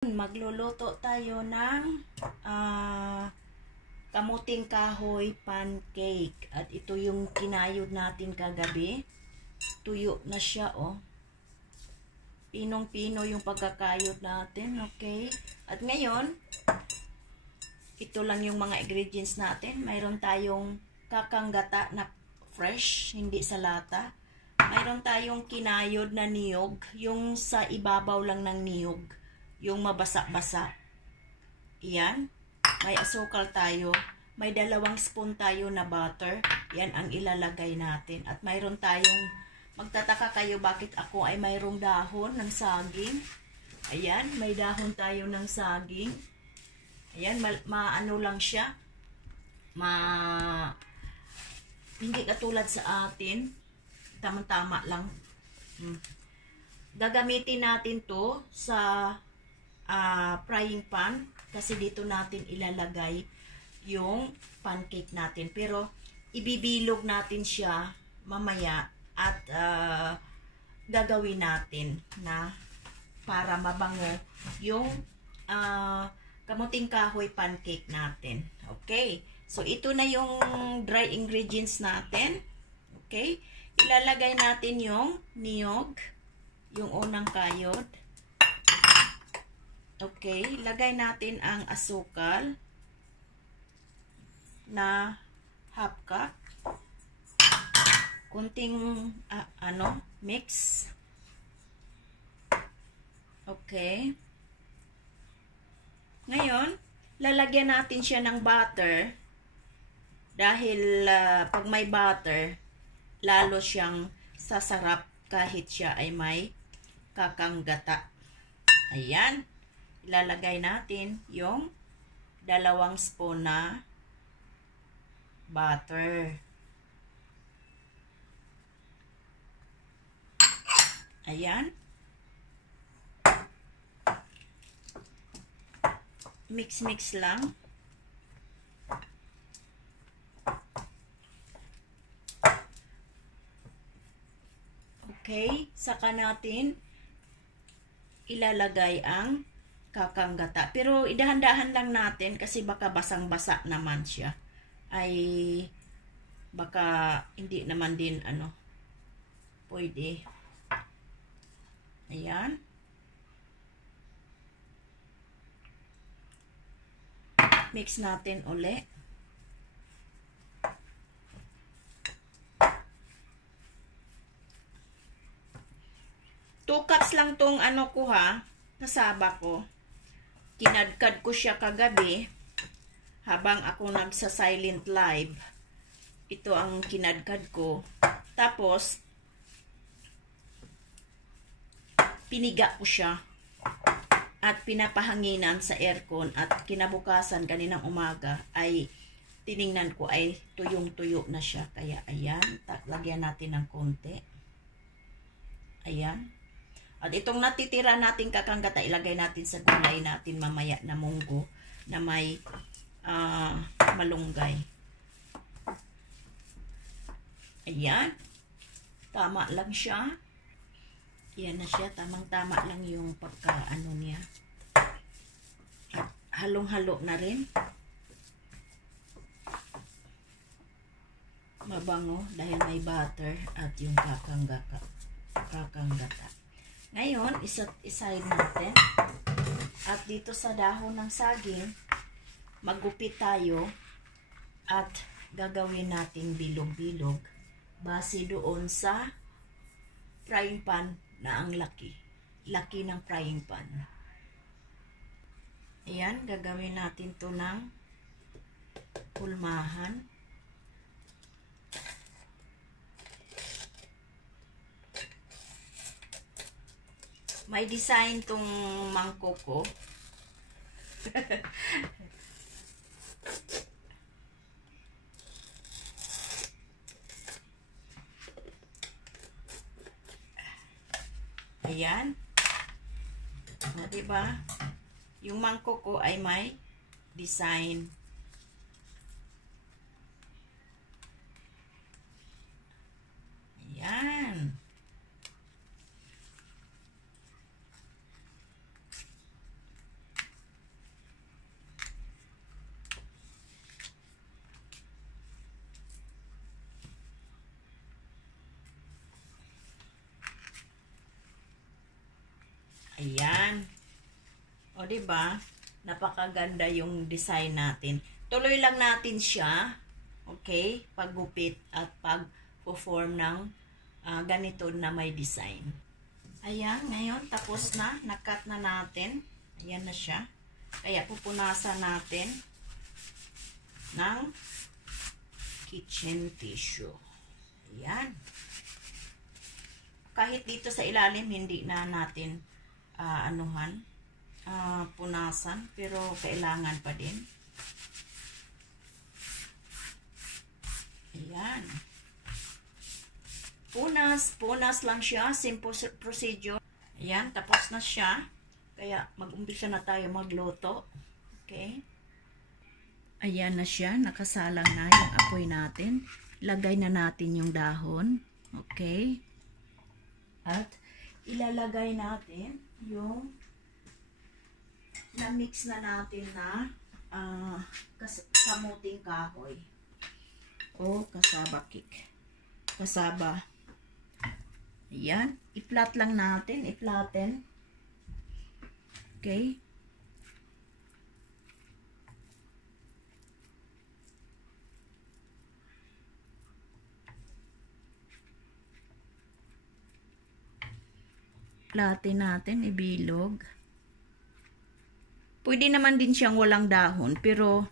Magluluto tayo ng kamuting kahoy pancake. At ito yung kinayod natin kagabi. Tuyo na siya, oh. Pinong-pino yung pagkakayod natin, okay? At ngayon, ito lang yung mga ingredients natin. Mayroon tayong kakanggata na fresh, hindi sa lata. Mayroon tayong kinayod na niyog, yung sa ibabaw lang ng niyog. Yung mabasa-basa. Iyan. May asukal tayo. May 2 spoon tayo na butter. Yan ang ilalagay natin. At mayroon tayong, magtataka kayo bakit ako ay mayroong dahon ng saging. Ayan, may dahon tayo ng saging. Ayan, maano lang siya. Hindi katulad sa atin. Tama-tama lang. Gagamitin natin to sa frying pan kasi dito natin ilalagay yung pancake natin, pero ibibilog natin siya mamaya at gagawin natin na para mabango yung kamuting kahoy pancake natin. Okay, so ito na yung dry ingredients natin. Okay, ilalagay natin yung niyog, yung unang kayod. Okay, lagay natin ang asukal na half cup. Kunting mix. Okay. Ngayon, lalagyan natin siya ng butter dahil pag may butter, lalo siyang sasarap kahit siya ay may kakanggata. Ayan. Ilalagay natin yung 2 spoon na butter. Ayan. Mix lang. Okay, saka natin ilalagay ang kakanggata. Pero idahan-dahan lang natin kasi baka basang-basa naman siya. Ay baka hindi naman din pwede. Ayan. Mix natin uli. Two cups lang tong ko ha, kasaba ko. Kinadkad ko siya kagabi habang ako nagsa-silent live. Ito ang kinadkad ko. Tapos piniga ko siya at pinapahanginan sa aircon at kinabukasan kaninang umaga ay tiningnan ko ay tuyong-tuyo na siya. Kaya ayan, lagyan natin ng konti. Ayan. At itong natitira natin kakanggata, ilagay natin sa gulay natin mamaya na munggo na may malunggay. Ayan. Tama lang siya. Ayan na siya. Tamang-tama lang yung pagka-ano niya. At halong-halo na rin. Mabango dahil may butter at yung kakanggata. Ngayon, iside natin. At dito sa dahon ng saging, maggupit tayo at gagawin nating bilog-bilog base doon sa frying pan na ang laki. Laki ng frying pan. Ayan, gagawin natin to ng pulmahan. May design tong mangkok ko. Ayan. O, diba? Yung mangkok ko ay may design. Ayan. di ba? Napakaganda yung design natin. Tuloy lang natin siya, okay? Paggupit at pag-perform ng ganito na may design. Ayan, ngayon tapos na. Nakat na natin. Ayan na siya. Kaya pupunasan natin ng kitchen tissue. Ayan. Kahit dito sa ilalim, hindi na natin punasan, pero kailangan pa din. Ayan. Punas lang siya, simple procedure. Ayan, tapos na siya. Kaya mag-umpisa na tayo magluto. Okay? Ayan na siya, nakasalang na yung apoy natin. Lagay na natin yung dahon. Okay? At ilalagay natin yung na-mix na natin na kamuting kahoy o kasaba cake. Kasaba. Ayan. I-flat lang natin. I-flatten. Okay. Flatten natin. Ibilog. Pwede naman din siyang walang dahon, pero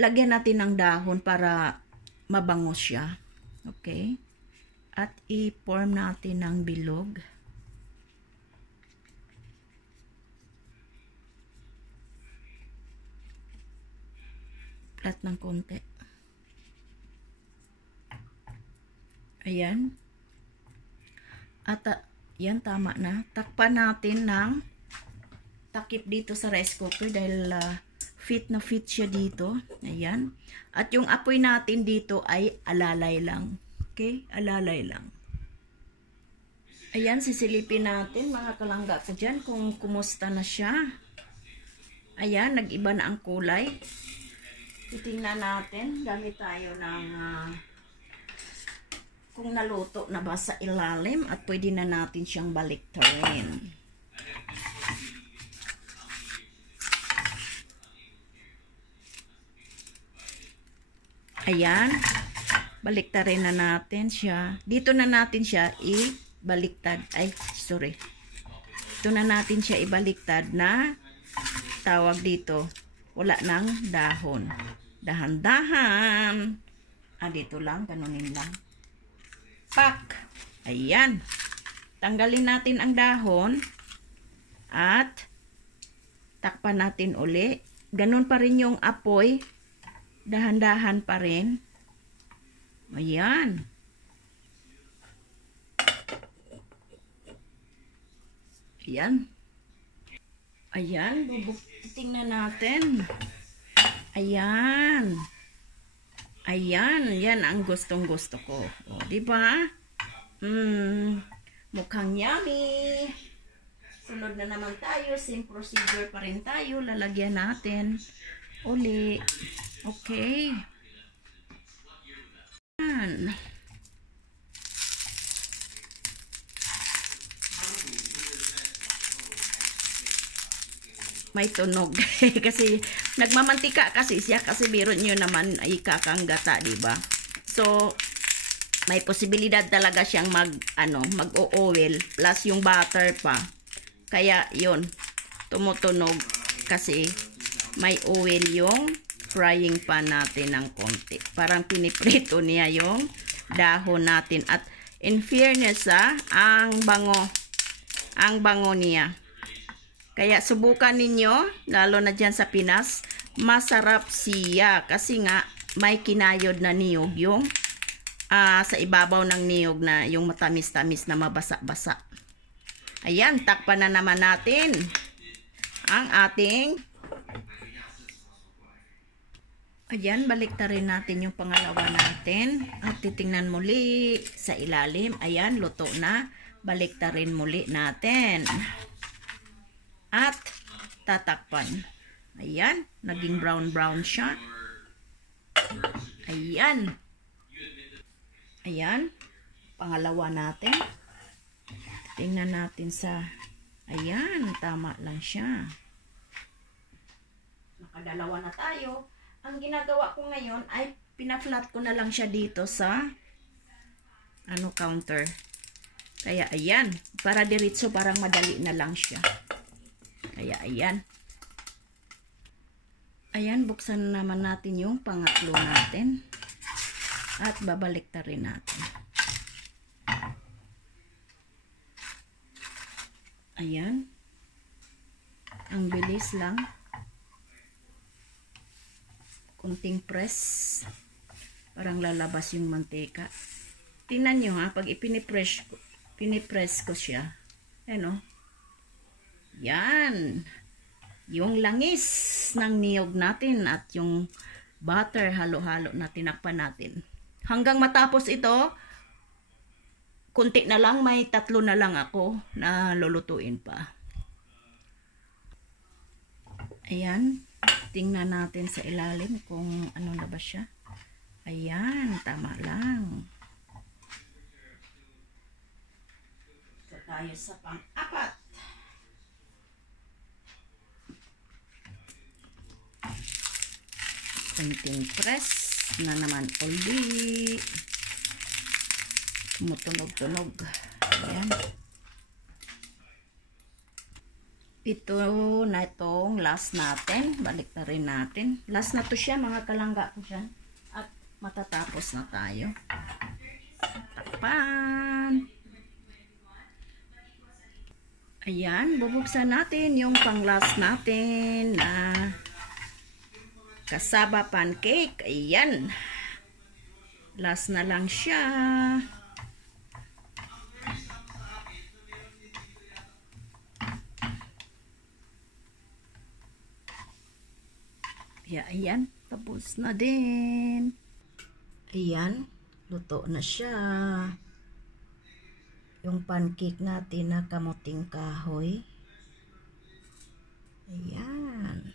lagyan natin ng dahon para mabango siya. Okay? At i-form natin ng bilog. Flat ng konti. Ayan. At yan, tama na. Takpan natin ng takip dito sa rice cooker dahil fit na fit siya dito. Ayan. At yung apoy natin dito ay alalay lang. Okay? Alalay lang. Ayan, sisilipin natin mga kalangga ko dyan kung kumusta na siya. Ayan, nag-iba na ang kulay. Titingnan natin. Gamit tayo ng kung naluto na ba sa ilalim at pwede na natin siyang baliktarin. Ayan, baliktarin na natin siya. Dito na natin siya ibaliktad. Ay, sorry. Dito na natin siya ibaliktad na tawag dito. Wala ng dahon. Dahan-dahan. Dito lang, ganunin lang. Pak! Ayan. Tanggalin natin ang dahon at takpan natin uli. Ganun pa rin yung apoy. Dahan-dahan pa rin. Ayan. Ayan. Ayan. Tingnan natin. Ayan. Ayan. Yan ang gustong-gusto ko. O, diba? Mukhang yummy. Sunod na naman tayo. Same procedure pa rin tayo. Lalagyan natin uli. Okay. Ayan. May tunog. Kasi nagmamantika kasi siya. Kasi biro nyo naman ay kakanggata, diba? So, may posibilidad talaga siyang mag-o-oil. Plus yung butter pa. Kaya, yun. Tumutunog. Kasi may oil yung frying pan natin ng konti. Parang piniprito niya yung dahon natin. At in fairness, ang bango niya. Kaya subukan ninyo, lalo na dyan sa Pinas, masarap siya. Kasi nga, may kinayod na niyog yung sa ibabaw ng niyog na yung matamis-tamis na mabasa-basa. Ayan, takpan na naman natin ang ating. Ayan, baliktarin natin yung pangalawa natin. At titingnan muli sa ilalim. Ayan, luto na. Baliktarin muli natin. At tatakpan. Ayan, naging brown-brown siya. Ayan. Ayan, pangalawa natin. Tingnan natin sa, Ayan, tama lang siya. Nakadalawa na tayo. Ang ginagawa ko ngayon ay pina-flat ko na lang siya dito sa counter. Kaya ayan, para diretso, parang madali na lang siya. Kaya ayan. Ayan, buksan naman natin yung pangatlo natin. At babalik na rin natin. Ayan. Ang bilis lang. Kunting press. Parang lalabas yung mantika. Tingnan nyo ha, pag pinipress ko siya. Ayan o. Yan. Yung langis ng niyog natin at yung butter, halo-halo na tinakpan natin. Hanggang matapos ito, kunti na lang, may 3 na lang ako na lulutuin pa. Ayan, tingnan natin sa ilalim kung ano na ba siya. Ayan, tama lang. Ito tayo sa pang-apat. Kunting press na naman uli. Tumutunog-tunog. Ayan. Ito na itong last natin. Balik na rin natin. Last na to siya, mga kalangga ko dyan. At matatapos na tayo. Takpan. Ayan, bubuksan natin yung pang last natin na cassava pancake. Ayan. Last na lang siya. Ayan. Tapos na din. Ayan. Luto na siya. Yung pancake natin na kamuting kahoy. Ayan.